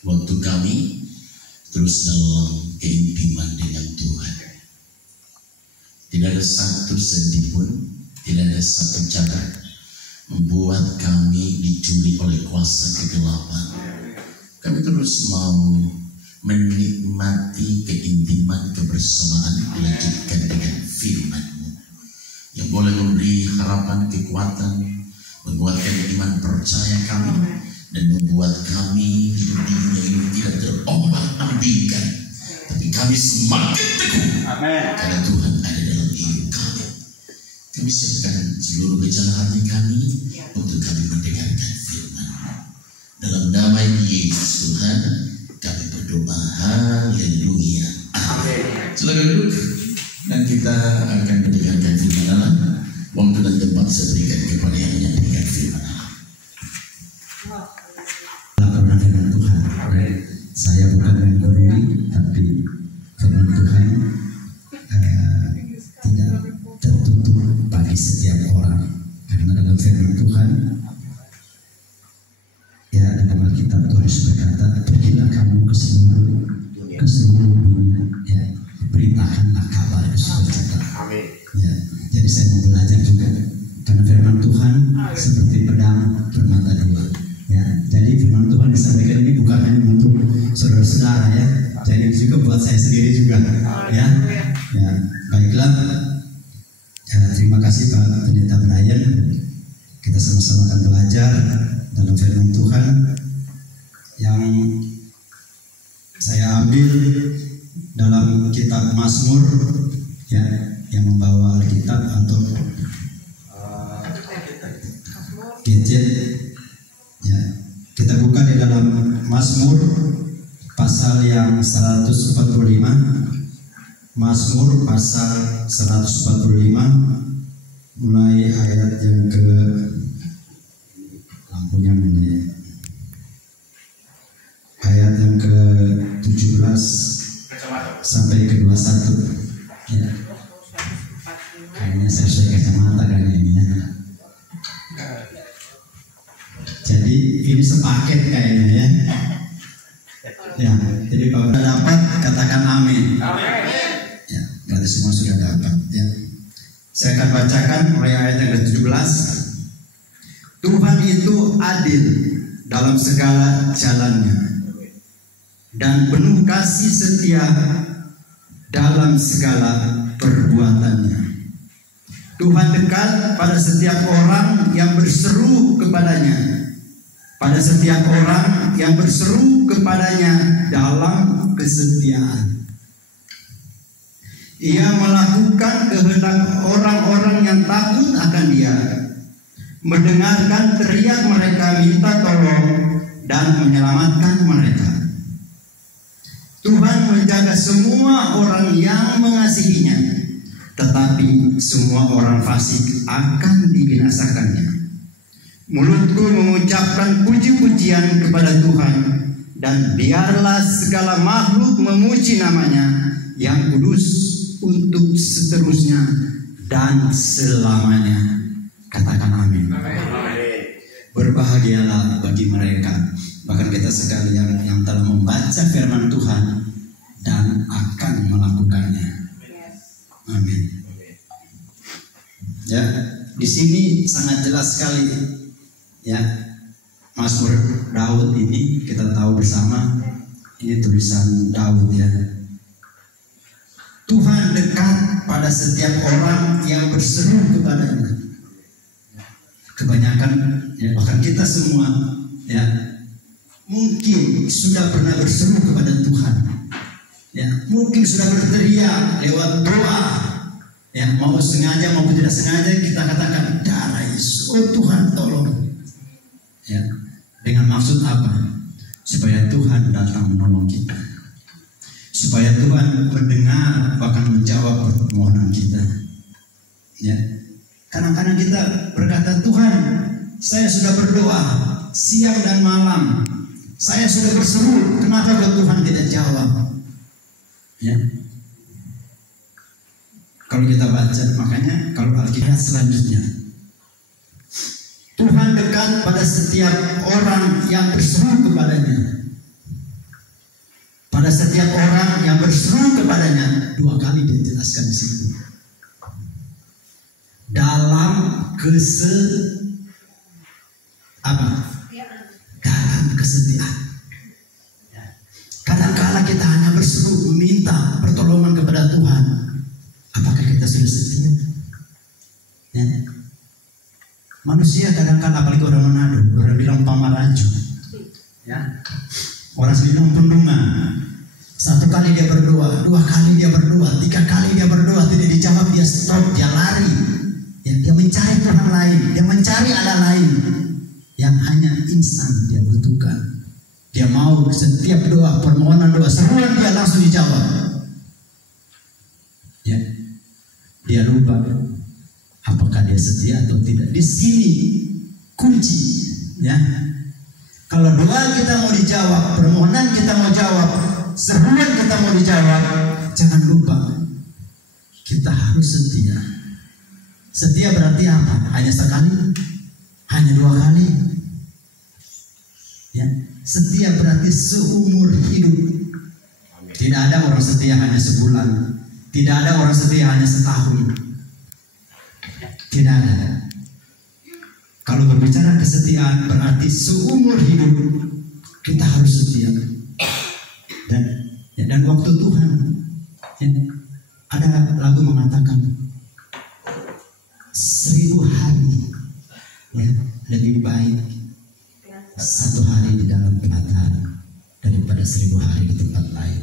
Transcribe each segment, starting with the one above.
waktu kami terus dalam keintiman dengan Tuhan. Tidak ada satu sendi pun, tidak ada satu cara membuat kami dicuri oleh kuasa kegelapan. Kami terus mau menikmati keintiman kebersamaan dilanjutkan dengan firman-Mu yang boleh memberi harapan, kekuatan, menguatkan iman percaya kami, dan membuat kami di dunia ini tidak terombang-ambingkan, tapi kami semakin teguh karena Tuhan ada dalam hidup kami. Kami siapkan seluruh rencana hati kami untuk kami mendengarkan firman. Dalam nama Yesus Tuhan kami berdoa, haleluya, amin. Silakan duduk dan kita akan mendengarkan firman Allah. Waktu dan tempat saya berikan kepada yang menyampaikan firman Allah. Laporan firman Tuhan. Saya bukan menggurui, tapi firman Tuhan tidak tertutup bagi setiap orang. Karena dalam firman Tuhan, ya dalam Alkitab Tuhan berkata, pergilah kamu ke seluruh dunia, ya, beritakanlah kabar sukacita. Ya, jadi saya mau belajar juga karena firman Tuhan seperti pedang bermata dua. Ya, jadi firman Tuhan disampaikan ini bukan hanya untuk saudara-saudara, ya, jadi juga buat saya sendiri juga. Ya, ya, baiklah. Terima kasih Pak Pendeta Brian. Kita sama-sama akan belajar dalam firman Tuhan yang saya ambil dalam kitab Mazmur, ya, yang membawa Alkitab atau gadget, ya. Kita buka di dalam Mazmur pasal yang 145. Mazmur pasal 145 mulai ayat yang ke lampunya ini, ayat yang ke 17 sampai ke 21. Ya. Kayaknya saya sesuai kacamata kayaknya ini, ya. Jadi ini sepaket kayaknya, ya. Ya, jadi kalau sudah dapat katakan amin. Ya, berarti semua sudah dapat, ya. Saya akan bacakan mulai ayat yang ke-17. Tuhan itu adil dalam segala jalannya dan penuh kasih setia dalam segala perbuatannya. Tuhan dekat pada setiap orang yang berseru kepadanya, pada setiap orang yang berseru kepadanya dalam kesetiaan. Ia melakukan kehendak orang-orang yang takut akan Dia, mendengarkan teriak mereka minta tolong dan menyelamatkan mereka. Tuhan menjaga semua orang yang mengasihinya, tetapi semua orang fasik akan dibinasakannya. Mulutku mengucapkan puji-pujian kepada Tuhan, dan biarlah segala makhluk memuji namanya yang kudus untuk seterusnya dan selamanya. Katakan amin. Berbahagialah bagi mereka, bahkan kita sekalian yang telah membaca firman Tuhan dan akan melakukannya. Amin. Ya, di sini sangat jelas sekali, ya, Mazmur Daud ini kita tahu bersama, ini tulisan Daud, ya. Tuhan dekat pada setiap orang yang berseru kepadanya. Kebanyakan, ya, bahkan kita semua, ya, mungkin sudah pernah berseru kepada Tuhan, ya, mungkin sudah berteriak lewat doa, ya, mau sengaja maupun tidak sengaja kita katakan darah Yesus, oh Tuhan tolong, ya, dengan maksud apa? Supaya Tuhan datang menolong kita, supaya Tuhan mendengar bahkan menjawab permohonan kita, ya. Kadang-kadang kita berkata, Tuhan, saya sudah berdoa siang dan malam, saya sudah berseru, kenapa Tuhan tidak jawab? Ya. Kalau kita baca, makanya kalau Alkitab selanjutnya, Tuhan dekat pada setiap orang yang berseru kepadanya. kepada setiap orang yang berseru kepadanya. 2 kali dijelaskan di situ. Dalam dalam kesetiaan. Kadang-kala kita hanya berseru meminta pertolongan kepada Tuhan. Apakah kita sudah setia? Ya. Manusia kadang-kala, apalagi orang Manado, orang bilang pamaraju, ya. Orang bilang pendungan. 1 kali dia berdoa, 2 kali dia berdoa, 3 kali dia berdoa, tidak dijawab, dia stop, dia lari. Ya, dia mencari Tuhan lain, dia mencari Allah lain yang hanya instan dia butuhkan. Dia mau setiap doa, permohonan doa, seruan dia langsung dijawab. Ya, dia lupa apakah dia setia atau tidak. Di sini kunci, ya. Kalau doa kita mau dijawab, permohonan kita mau jawab, seruan kita mau dijawab, jangan lupa kita harus setia. Setia berarti apa? Hanya sekali? Hanya 2 kali? Ya, setia berarti seumur hidup. Tidak ada orang setia hanya sebulan. Tidak ada orang setia hanya setahun. Tidak ada. Kalau berbicara kesetiaan berarti seumur hidup kita harus setia. Dan waktu Tuhan, ya, ada lagu mengatakan 1000 hari, ya, lebih baik 1 hari di dalam pelataran daripada 1000 hari di tempat lain.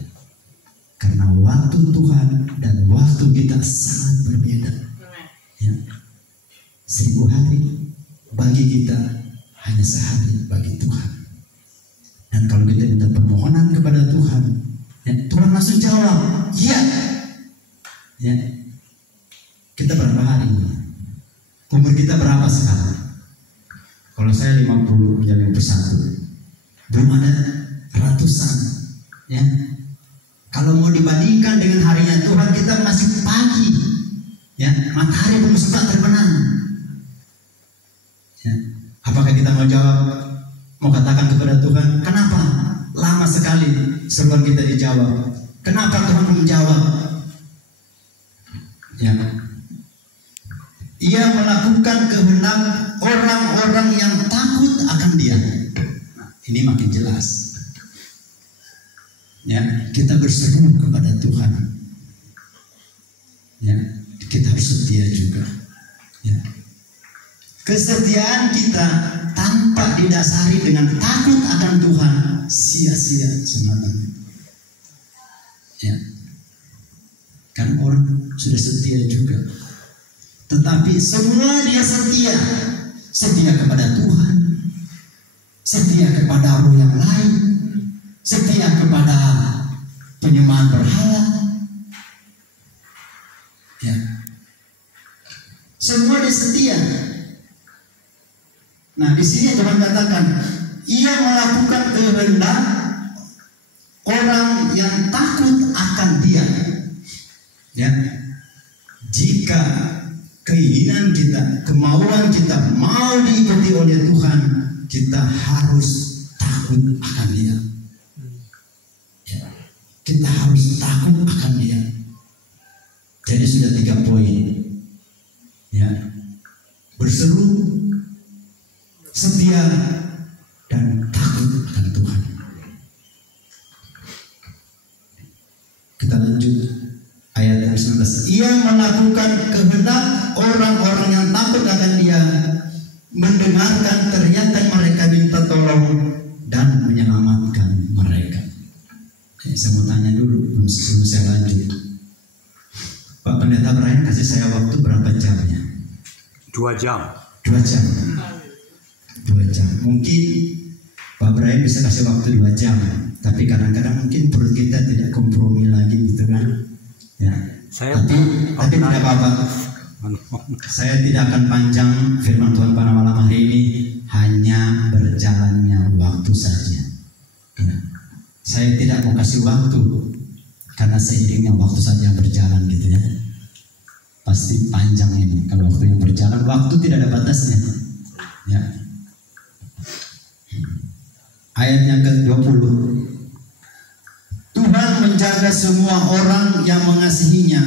Karena waktu Tuhan dan waktu kita sangat berbeda. Ya. 1000 hari bagi kita hanya sehari bagi Tuhan. Dan kalau kita minta permohonan kepada Tuhan, ya, Tuhan langsung jawab, iya. Ya. Kita berapa hari? Umur kita berapa sekarang? Kalau saya 50, ya 51. Belum ada ratusan. Ya. Kalau mau dibandingkan dengan harinya Tuhan, kita masih pagi. Ya, matahari belum sempat terbenam. Ya. Apakah kita mau jawab, mau katakan kepada Tuhan, kenapa lama sekali seruan kita dijawab? Kenapa Tuhan belum jawab? Ya. Ia melakukan kehendak orang-orang yang takut akan Dia. Nah, ini makin jelas. Ya, kita berseru kepada Tuhan. Ya, kita harus setia juga. Ya. Kesetiaan kita tanpa didasari dengan takut akan Tuhan sia-sia semata. Ya. Kan orang sudah setia juga. Tetapi semua dia setia. Setia kepada Tuhan. Setia kepada roh yang lain. Setia kepada penyembahan berhala. Ya. Semua dia setia. Nah, di sini Tuhan katakan, ia melakukan kehendak orang yang takut akan Dia. Ya. Jika keinginan kita, kemauan kita mau diikuti oleh Tuhan, kita harus takut akan Dia. Ya. Kita harus takut akan Dia. Jadi sudah 3 poin. Ya. Berseru, setia, dan takut akan Tuhan. Kita lanjut ayat yang 19. Ia melakukan kehendak orang-orang yang takut akan Dia, mendengarkan teriakan mereka minta tolong, dan menyelamatkan mereka. Saya mau tanya dulu sebelum saya lanjut. Pak Pendeta Brian kasih saya waktu berapa jamnya? 2 jam. 2 jam. 2 jam. Mungkin Pak Brian bisa kasih waktu 2 jam, tapi kadang-kadang mungkin perut kita tidak kompromi lagi gitu kan. Ya. Tapi tidak apa-apa. Saya tidak akan panjang firman Tuhan pada malam hari ini, hanya berjalannya waktu saja. Ya. Saya tidak mau kasih waktu karena seiringnya waktu saja yang berjalan gitu ya. Pasti panjang ini kalau waktu yang berjalan, waktu tidak ada batasnya. Ya. Ayatnya ke-20. Tuhan menjaga semua orang yang mengasihinya,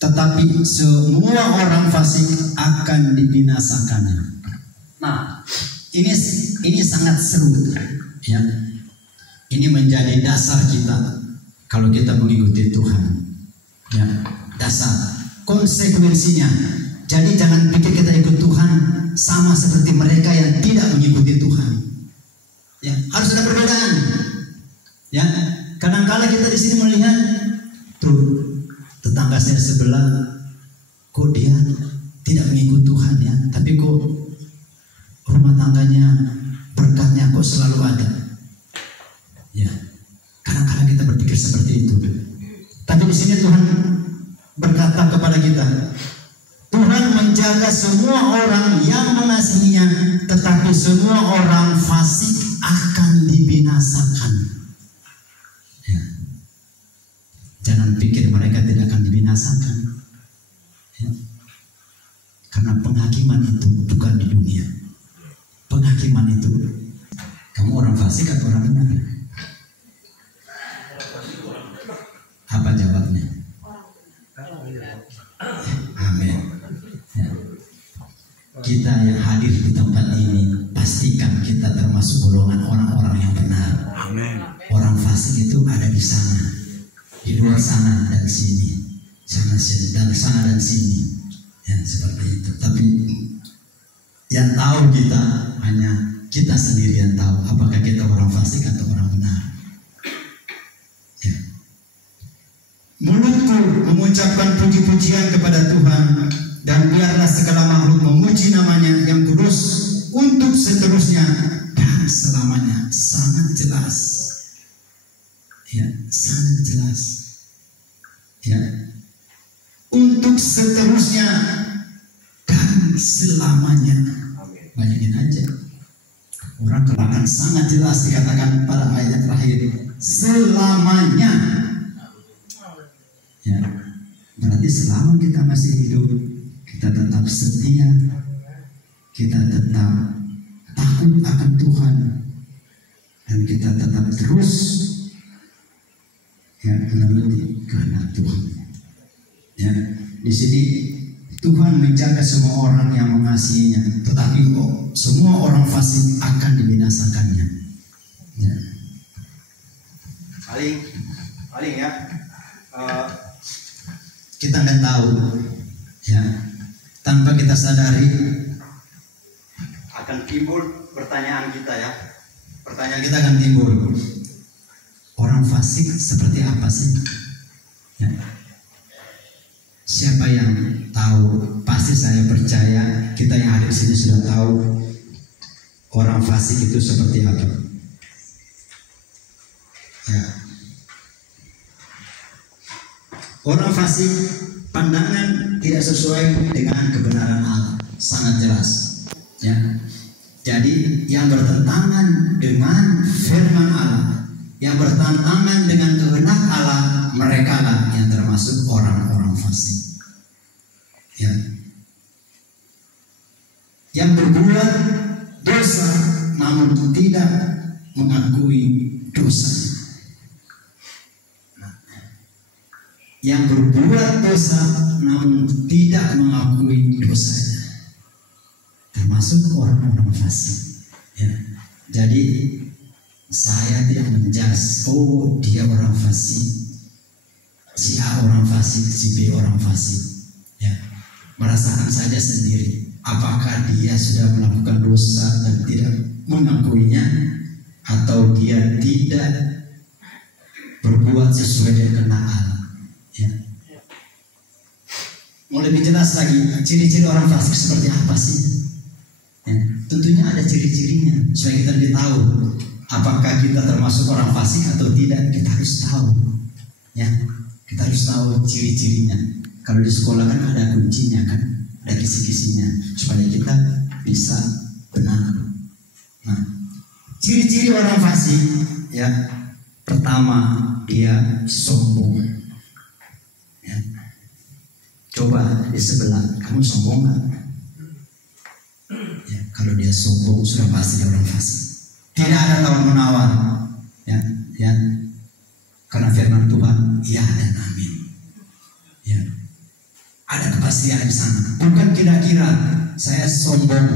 tetapi semua orang fasik akan dibinasakannya. Nah, ini sangat seru, ya. Ini menjadi dasar kita kalau kita mengikuti Tuhan, ya. Dasar, konsekuensinya. Jadi jangan pikir kita ikut Tuhan sama seperti mereka yang tidak mengikuti Tuhan. Ya, harus ada perbedaan. Ya, kadang-kala kita di sini melihat tuh tetangga saya sebelah, kok dia tidak mengikuti Tuhan ya, tapi kok rumah tangganya berkatnya kok selalu ada. Ya, kadang-kala kita berpikir seperti itu. Tapi di sini Tuhan berkata kepada kita, Tuhan menjaga semua orang yang mengasihinya, tetapi semua orang fasik akan dibinasakan. Ya. Jangan pikir mereka tidak akan dibinasakan. Ya. Karena penghakiman itu bukan di dunia. Penghakiman itu, kamu orang fasik atau orang benar? Apa jawabnya? Amin. Ya. Kita yang hadir di tempat ini, pastikan kita termasuk golongan orang-orang yang benar. Amin. Orang fasik itu ada di sana, di luar sana dan sini, sana sini dan sana dan sini, ya seperti itu. Tapi yang tahu kita hanya kita sendiri yang tahu apakah kita orang fasik atau orang benar. Ya. Mulutku mengucapkan puji-pujian kepada Tuhan, dan biarlah segala makhluk memuji namanya yang kudus untuk seterusnya dan selamanya. Sangat jelas. Ya, sangat jelas. Ya. Untuk seterusnya dan selamanya. Bayangin aja. Orang akan sangat jelas dikatakan pada ayat terakhir, selamanya. Ya, berarti selama kita masih hidup, kita tetap setia, kita tetap takut akan Tuhan, dan kita tetap terus ya menuruti kehendak Tuhan. Ya, di sini Tuhan menjaga semua orang yang mengasihinya, tetapi semua orang fasik akan dibinasakannya. Ya. Paling ya. Kita nggak tahu, ya, tanpa kita sadari akan timbul pertanyaan kita ya. Pertanyaan kita akan timbul, orang fasik seperti apa sih? Ya. Siapa yang tahu? Pasti saya percaya kita yang hadir di sini sudah tahu orang fasik itu seperti apa. Ya. Orang fasik pandangan tidak sesuai dengan kebenaran Allah, sangat jelas. Ya. Jadi yang bertentangan dengan firman Allah, yang bertentangan dengan kehendak Allah, mereka lah yang termasuk orang-orang fasik. Ya. Yang berbuat dosa namun tidak mengakui dosanya. Yang berbuat dosa namun tidak mengakui dosanya, termasuk orang-orang fasik. Ya. Jadi saya tidak menjudge, oh dia orang fasik, si A orang fasik, si B orang fasik. Ya. Merasakan saja sendiri apakah dia sudah melakukan dosa dan tidak mengakuinya, atau dia tidak berbuat sesuai dengan kehendak Allah. Ya. Mau lebih jelas lagi, ciri-ciri orang fasik seperti apa sih? Ya. Tentunya ada ciri-cirinya supaya kita lebih tahu apakah kita termasuk orang fasik atau tidak. Kita harus tahu, ya. Kita harus tahu ciri-cirinya. Kalau di sekolah kan ada kuncinya kan, ada kisi-kisinya supaya kita bisa benar. Nah, ciri-ciri orang fasik, ya, pertama dia sombong. Ya. Coba di sebelah, kamu sombong nggak? Ya, kalau dia sombong sudah pasti dia orang fasik. Tidak ada tawar menawar, ya, ya. Karena firman Tuhan kepastian di sana. Bukan kira-kira saya sombong,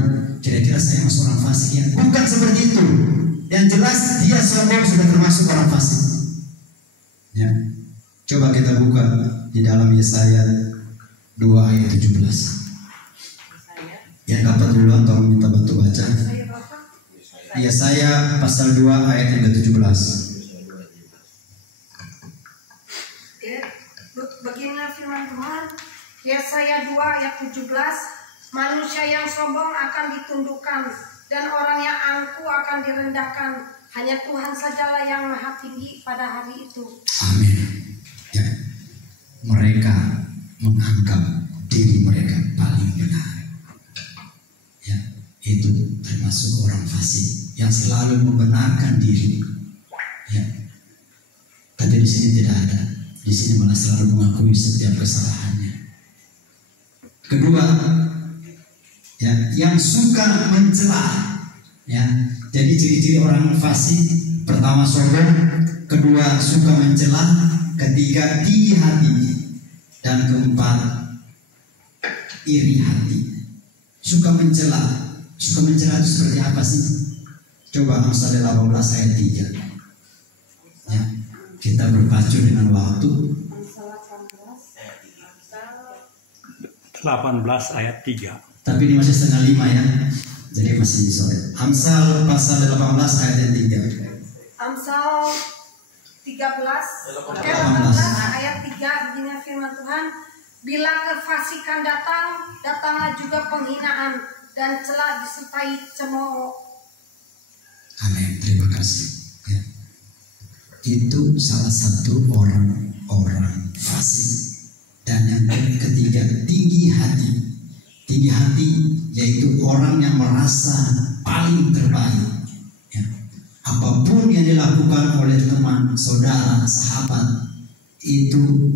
kira-kira saya masuk orang fasik ya. Bukan seperti itu. Yang jelas dia sombong sudah termasuk orang fasik. Ya. Coba kita buka di dalam Yesaya 2 ayat 17. Yang dapat duluan tolong minta bantu baca. Yesaya pasal 2 ayat yang ke-17. Beginilah firman Tuhan, Yesaya 2 ayat 17, manusia yang sombong akan ditundukkan dan orang yang angkuh akan direndahkan. Hanya Tuhan sajalah yang maha tinggi pada hari itu. Amin. Ya. Mereka menganggap diri mereka paling benar. Ya, itu termasuk orang fasik yang selalu membenarkan diri. Ya. Tapi di sini tidak ada. Di sini malah selalu mengakui setiap kesalahannya. Kedua, ya, yang suka mencela. Ya, jadi ciri-ciri orang fasik: pertama sombong, kedua suka mencela, ketiga tinggi hati, dan keempat iri hati. Suka mencela. Suka mencela itu seperti apa sih? Coba Amsal 18 ayat 3. Ya, kita berpacu dengan waktu. 18 ayat 3. Tapi ini masih setengah 5 ya. Jadi masih sore. Amsal pasal 18 ayat 3. Amsal 18 ayat 3, begini firman Tuhan, bila kefasikan datang, datanglah juga penghinaan dan celah disertai cemooh. Amin, terima kasih. Ya. Itu salah satu orang-orang fasik. Dan yang ketiga, tinggi hati. Tinggi hati yaitu orang yang merasa paling terbaik. Ya. Apapun yang dilakukan oleh teman, saudara, sahabat, itu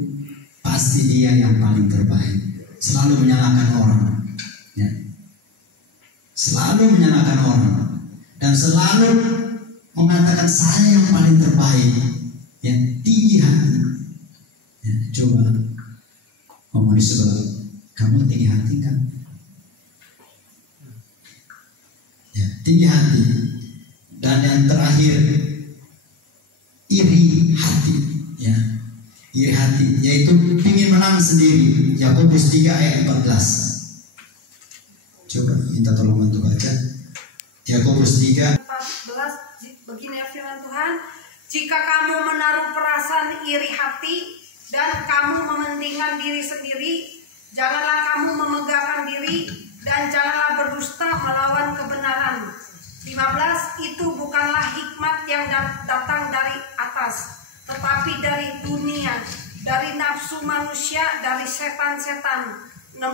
pasti dia yang paling terbaik. Selalu menyalahkan orang. Ya. Selalu menyalahkan orang. Dan selalu mengatakan saya yang paling terbaik. Ya, tinggi hati. Ya, coba ngomong di sebelah, kamu tinggi hati kan? Ya, tinggi hati. Dan yang terakhir, iri hati. Ya, iri hati yaitu ingin menang sendiri. Yakobus 3 ayat 14. Coba minta tolong bantu baca. Yakobus 3 14, begini firman Tuhan, jika kamu menaruh perasaan iri hati dan kamu mementingkan diri sendiri, janganlah kamu memegahkan diri dan janganlah berdusta melawan kebenaran. 15, itu bukanlah hikmat yang datang dari atas, tetapi dari dunia, dari nafsu manusia, dari setan-setan. 16,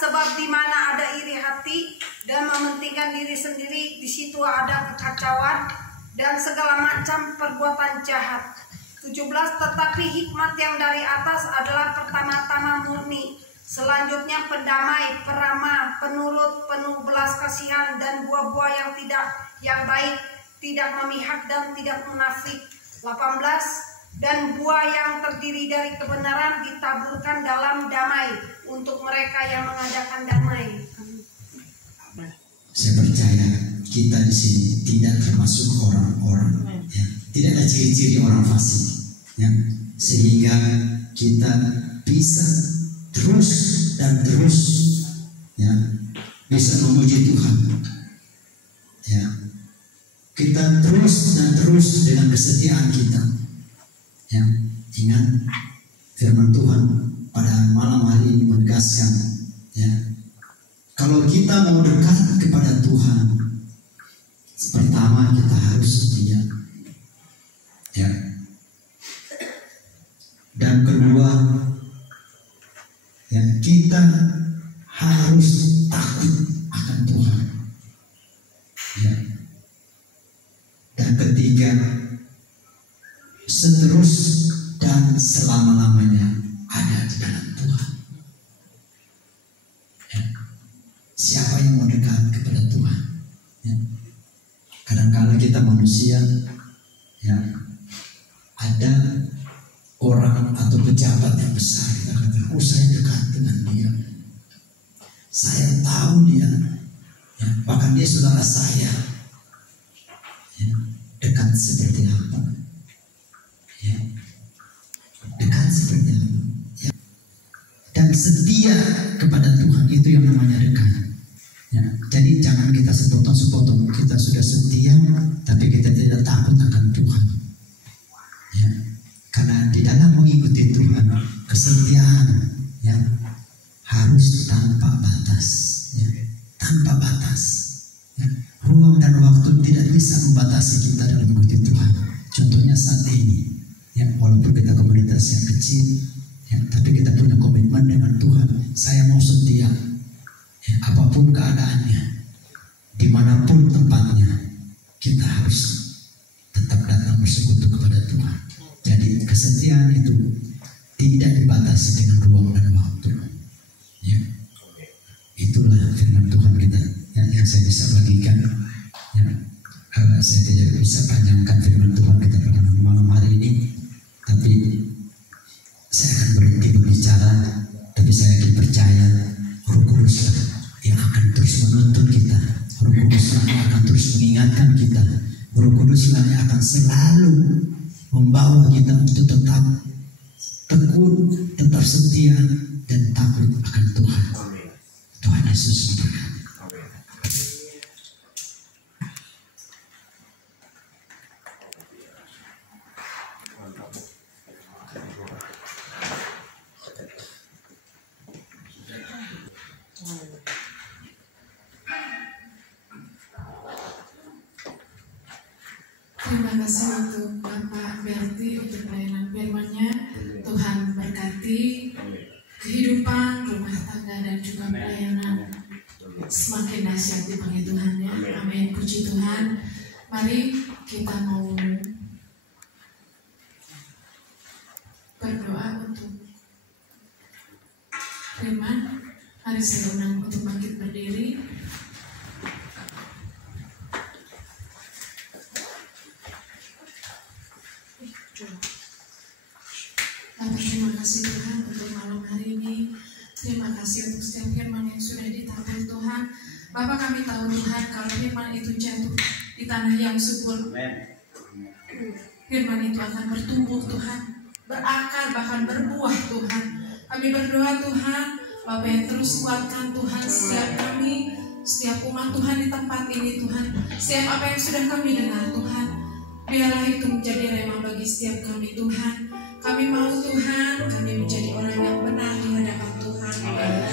sebab di mana ada iri hati dan mementingkan diri sendiri, di situ ada kekacauan dan segala macam perbuatan jahat. 17, tetapi hikmat yang dari atas adalah pertama-tama murni, selanjutnya pendamai, peramah, penurut, penuh belas kasihan, dan buah-buah yang baik, tidak memihak dan tidak munafik. 18, dan buah yang terdiri dari kebenaran ditaburkan dalam damai untuk mereka yang mengadakan damai. Saya percaya kita di sini tidak termasuk orang-orang, ya, tidak ada ciri-ciri orang fasik, ya, sehingga kita bisa terus dan terus, ya, bisa memuji Tuhan, ya, kita terus dan terus dengan kesetiaan kita, ya. Ingat firman Tuhan pada malam hari ini menegaskan, ya, kalau kita mau dekat kepada Tuhan, pertama kita harus setia, ya. Dan kedua, ya, kita harus takut akan Tuhan, ya. Dan ketiga, seterus dan selama-lamanya ada di dalam Tuhan. Ya. Siapa yang mau dekat kepada Tuhan? Ya. Kadang-kadang kita manusia, ya, ada orang atau pejabat yang besar, kita katakan, oh saya dekat dengan dia, Saya tahu dia, ya, bahkan dia saudara saya, ya, dekat seperti apa, ya, dekat seperti apa, ya, dan setia kepada Tuhan, itu yang namanya dekat. Ya, jadi jangan kita sepotong-sepotong. Kita sudah setia, tapi kita tidak takut akan Tuhan. Ya, karena di dalam mengikuti Tuhan, kesetiaan, ya, harus tanpa batas, ya, tanpa batas. Ya, ruang dan waktu tidak bisa membatasi kita dalam mengikuti Tuhan. Contohnya saat ini, ya, walaupun kita komunitas yang kecil, ya, tapi kita punya komitmen dengan Tuhan. Saya mau setia. Ya, apapun keadaannya, dimanapun tempatnya, kita harus tetap datang bersekutu kepada Tuhan. Jadi kesetiaan itu tidak dibatasi dengan ruang dan waktu. Ya, itulah firman Tuhan kita, ya, yang saya bisa bagikan. Ya, saya tidak bisa panjangkan firman Tuhan kita pada malam hari ini, tapi saya akan berhenti berbicara. Tapi saya yakin percaya Roh Kuduslah yang akan terus menuntun kita. Roh Kuduslah yang akan terus mengingatkan kita. Roh Kuduslah yang akan selalu membawa kita untuk tetap tekun, tetap setia, dan takut akan Tuhan. Tuhan Yesus memberkati. Terima kasih untuk Bapak Berti untuk pelayanan firman-Nya. Tuhan berkati kehidupan, rumah tangga, dan juga pelayanan semakin dahsyat dipanggil Tuhan, ya. Amin. Puji Tuhan. Mari kita mau berdoa untuk firman. Mari saya undang untuk bangkit berdiri. Bapak, terima kasih Tuhan untuk malam hari ini. Terima kasih untuk setiap firman yang sudah ditampil Tuhan. Bapak, kami tahu Tuhan, kalau firman itu jatuh di tanah yang subur, firman itu akan bertumbuh Tuhan, berakar, bahkan berbuah Tuhan. Kami berdoa Tuhan, Bapak yang terus kuatkan Tuhan setiap kami, setiap umat Tuhan di tempat ini Tuhan. Setiap apa yang sudah kami dengar Tuhan, biarlah itu menjadi rema bagi setiap kami Tuhan. Kami mau Tuhan, kami menjadi orang yang benar di hadapan Tuhan.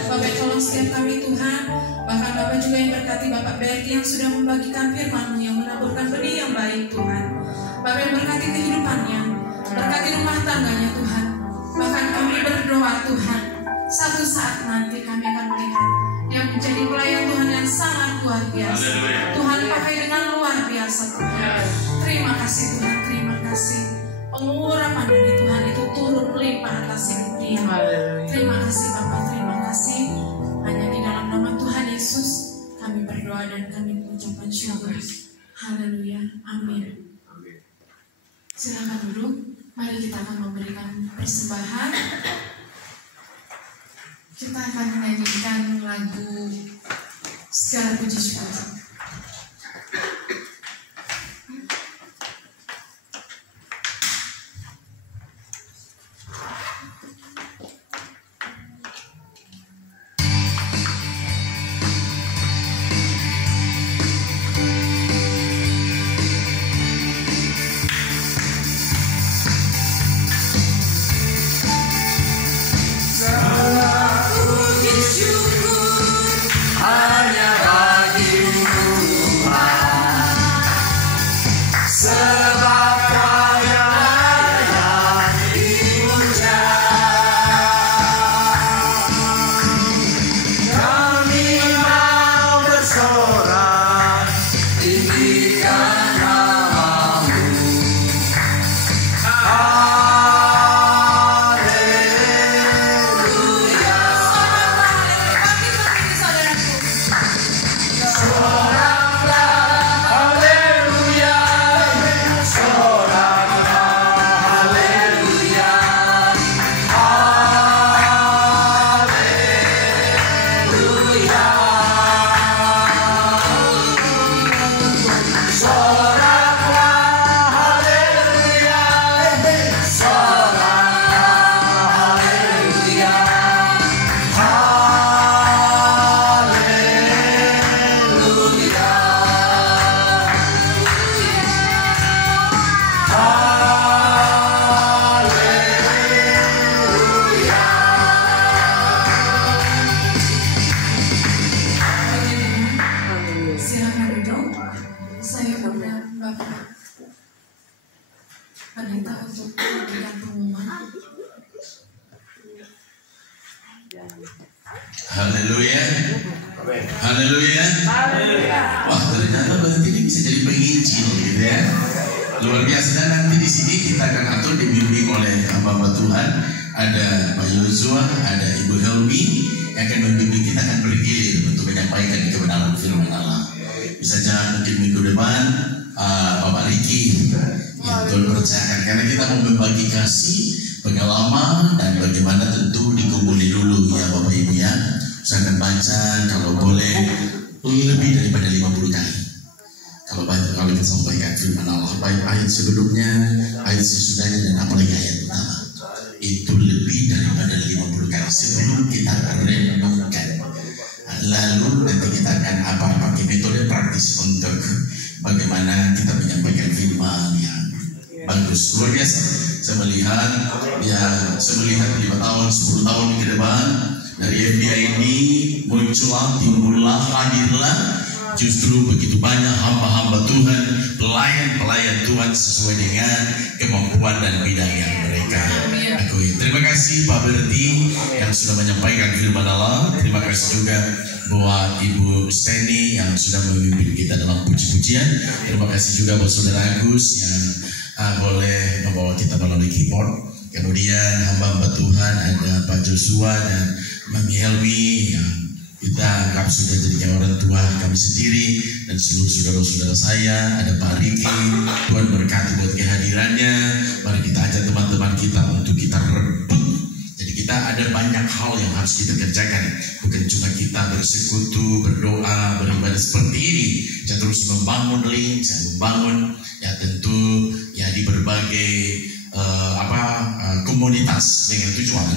Bapak tolong setiap kami Tuhan. Bahkan Bapak juga yang berkati Bapak Berti yang sudah membagikan firman-Mu, yang menaburkan benih yang baik Tuhan. Bapak yang berkati kehidupannya, berkati rumah tangganya Tuhan. Bahkan kami berdoa Tuhan, satu saat nanti kami akan melihat dia menjadi pelayan Tuhan yang sangat luar biasa. Tuhan pakai dengan luar biasa Tuhan. Terima kasih Tuhan, terima kasih. Pengurapan dari Tuhan itu turun melimpah atas hidup dia. Terima kasih Bapak, terima kasih. Hanya di dalam nama Tuhan Yesus kami berdoa dan kami mengucapkan syukur. Haleluya, amin. Silakan duduk. Mari kita akan memberikan persembahan. Kita akan menyanyikan lagu Segala Puji Syukur. Hanya bagimu. pendeta untuk memberikan pengumuman. Haleluya. Haleluya. Wah, ternyata berarti ini bisa jadi penginjil gitu ya. Luar biasa. Dan nanti di sini kita akan atur dibimbing oleh hamba Tuhan. Ada Pak Yosua, ada Ibu Helmi yang akan membimbing kita, akan bergilir untuk menyampaikan kebenaran firman Allah. Bisa jangan mungkin minggu depan Bapak Riki yang Tuhan percayakan, karena kita mau berbagi kasih, pengalaman, dan bagaimana tentu dikumpuli dulu ya Bapak Ibu ya. Saya akan baca kalau boleh lebih daripada 50 kali. Kalau kita sampaikan firman Allah, baik ayat sebelumnya, ayat sesudahnya, dan apalagi ayat pertama, itu lebih daripada 50 kali sebelum kita renungkan. Lalu nanti kita akan pakai metode praktis untuk bagaimana kita menyampaikan firman yang bagus. Luar biasa. Saya melihat 5 tahun, 10 tahun ke depan dari FBI ini muncullah, timbullah, hadirlah justru begitu banyak hamba-hamba Tuhan, pelayan-pelayan Tuhan sesuai dengan kemampuan dan bidang yang mereka akui. Terima kasih Pak Berti yang sudah menyampaikan firman Allah. Terima kasih juga buat Ibu Steny yang sudah memimpin kita dalam puji-pujian. Terima kasih juga buat Saudara Agus yang boleh membawa kita melalui keyboard. Kemudian hamba-hamba Tuhan ada Pak Joshua dan Mami Helmi yang kita anggap sudah jadi orang tua kami sendiri, dan seluruh saudara-saudara saya. Ada Pak Riki, Tuhan berkati buat kehadirannya. Mari kita ajak teman-teman kita untuk kita rebut. Jadi kita ada banyak hal yang harus kita kerjakan, bukan cuma kita bersekutu, berdoa, beribadah seperti ini. Saya terus membangun link, saya membangun ya tentu ya di berbagai komunitas dengan tujuan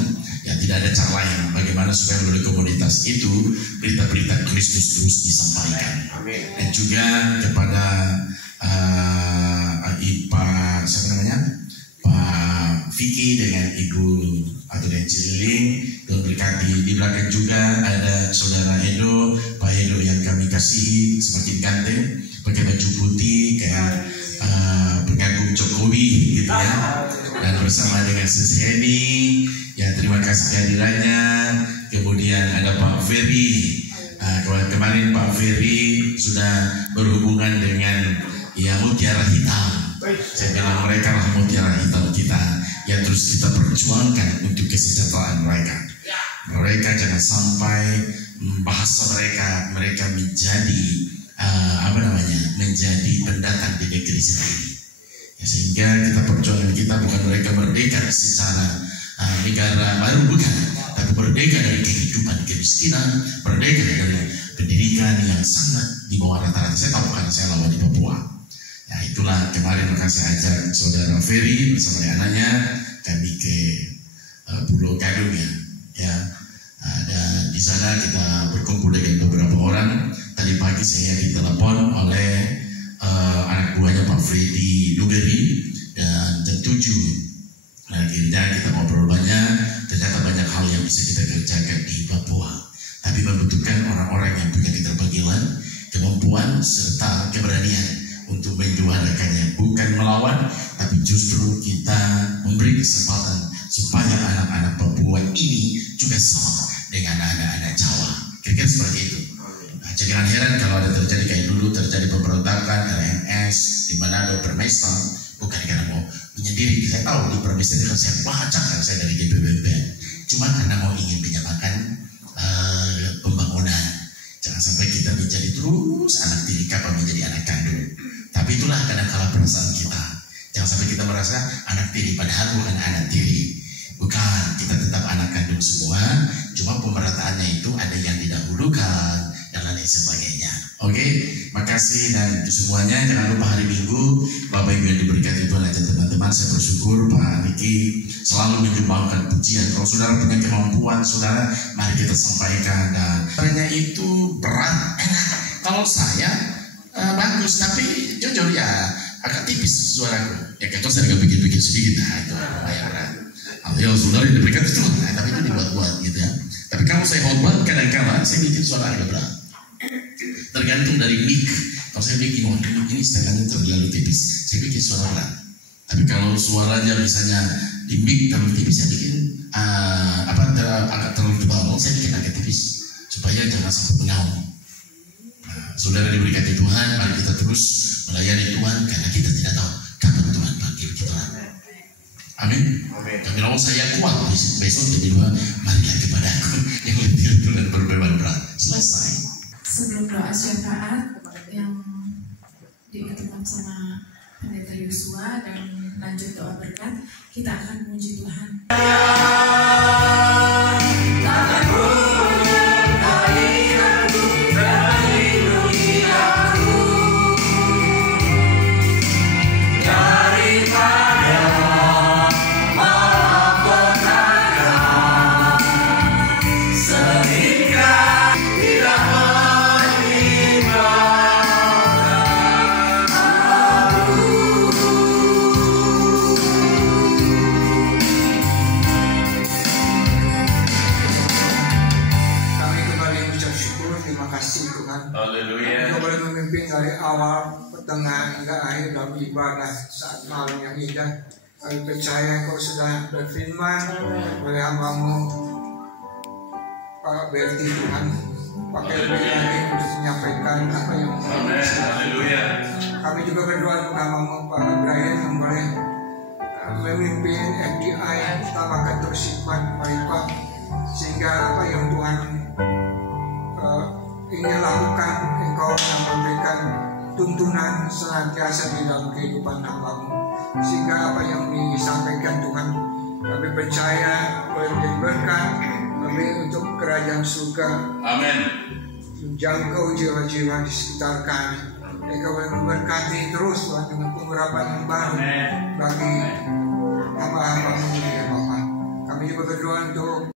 ya tidak ada cara lain bagaimana supaya melalui komunitas itu berita-berita Kristus terus disampaikan. Dan juga kepada Pak Vicky dengan Ibu Aturan Cililing, Tuhan berkati. Di belakang juga ada Saudara Edo, Pak Edo yang kami kasihi, semakin ganteng, pakai baju putih kayak pengagum Jokowi gitu ya. Dan bersama dengan Sisi Heni, ya terima kasih kehadirannya. Kemudian ada Pak Ferry. Kemarin Pak Ferry sudah berhubungan dengan ya mutiara hitam. Saya bilang mereka lah mutiara hitam kita, yang terus kita perjuangkan untuk kesejahteraan mereka. Mereka jangan sampai bahasa mereka menjadi menjadi pendatang di negeri sendiri. Ya, sehingga kita perjuangan kita bukan mereka merdeka secara negara baru, bukan, tapi merdeka dari kehidupan kemiskinan, merdeka dari pendidikan yang sangat di bawah rata-rata. Saya tahu kan saya lama di Papua. Ya itulah kemarin akan saya ajak Saudara Ferry bersama dengan anaknya kami ke Pulau Gadung ya. Dan di sana kita berkumpul dengan beberapa orang. Tadi pagi saya ditelepon oleh anak buahnya Pak Freddy Lugeri, dan jam 7 akhirnya kita ngobrol banyak. Ternyata banyak hal yang bisa kita kerjakan di Papua, tapi membutuhkan orang-orang yang punya keterbatasan, kemampuan serta keberanian untuk menjuarakannya, bukan melawan, tapi justru kita memberi kesempatan supaya anak-anak Papua ini juga sama dengan anak-anak Jawa. Kira-kira seperti itu. Jangan heran kalau ada terjadi kayak dulu terjadi pemberontakan RMS di Manado, Permesta, bukan karena mau menyendiri. Saya tahu di Permesta kan saya baca kan saya dari GPBB. Cuma karena mau ingin menyamakan pembangunan. Jangan sampai kita menjadi terus anak tiri kapal menjadi anak kandung. Tapi itulah kadang-kala perasaan kita. Jangan sampai kita merasa anak tiri padahal bukan anak tiri. Bukan, kita tetap anak kandung semua. Cuma pemerataannya itu ada yang didahulukan dan lain sebagainya. Oke, makasih dan semuanya. Jangan lupa hari Minggu Bapak Ibu yang diberkati Tuhan aja teman-teman. Saya bersyukur Pak Niki selalu menyumbangkan pujian. Kalau saudara punya kemampuan, saudara mari kita sampaikan. Dan caranya itu berat, enak. Kalau saya bagus, tapi jujur ya agak tipis suaraku. Ya kalau saya agak bikin-bikin sedikit, nah itu lumayan berat. Ya saudara yang diberikan itu, tapi itu dibuat-buat gitu ya. Tapi kalau saya khotbah kadang-kadang saya bikin suara agak berat. Tergantung dari mic. Kalau saya bikin ini setengahnya terlalu tipis, saya bikin suara berat. Tapi kalau suaranya misalnya di mic terlalu tipis, saya bikin agak terlalu tebal, saya bikin agak tipis supaya jangan sampai mengaum. Saudara diberikan di Tuhan, mari kita terus melayani Tuhan karena kita tidak tahu kapan Tuhan panggil kita. Amin. Kami mau saya kuat besok jadi dua, marilah kepada aku yang lebih rindu dan berbeban berat. Selesai. Sebelum doa syafaat yang diketukan sama Pendeta Yosua dan lanjut doa berkat, kita akan memuji Tuhan. Dari awal, pertengahan, hingga akhir dalam ibadah saat malam yang indah. Kami percaya Kau sudah berfirman oleh hamba-Mu Pak Berti Tuhan, pakai lebih lagi untuk menyampaikan apa yang kami juga berdoa untuk hamba-Mu Pak Brian yang boleh memimpin FDI utama kantor Sikmat Paripap, sehingga apa yang Tuhan ingin lakukan, Engkau yang memberikan tuntunan senantiasa di dalam kehidupan hamba-Mu, sehingga apa yang disampaikan Tuhan kami percaya boleh menjadi berkat kami untuk kerajaan surga. Amin. Menjangkau jiwa-jiwa di sekitar kami. Engkau boleh memberkati terus Tuhan dengan pengurapan yang baru bagi hamba-hamba-Mu ya Bapak. Kami juga berdoa untuk